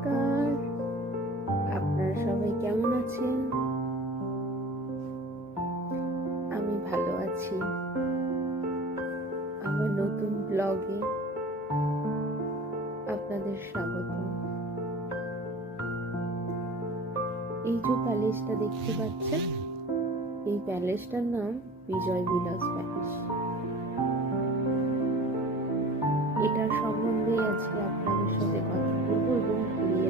নমস্কার, আপনারা সবাই কেমন আছেন? আমি ভালো আছি। আমার নতুন ব্লগে আপনাদের স্বাগত। এই যে প্যালেসটা দেখতে পাচ্ছেন, এই প্যালেসটার নাম বিজয় বিলাস প্যালেস। এটার সম্বন্ধে আজকে আপনাদের সাথে কথা বলবো এবং ঘুরিয়ে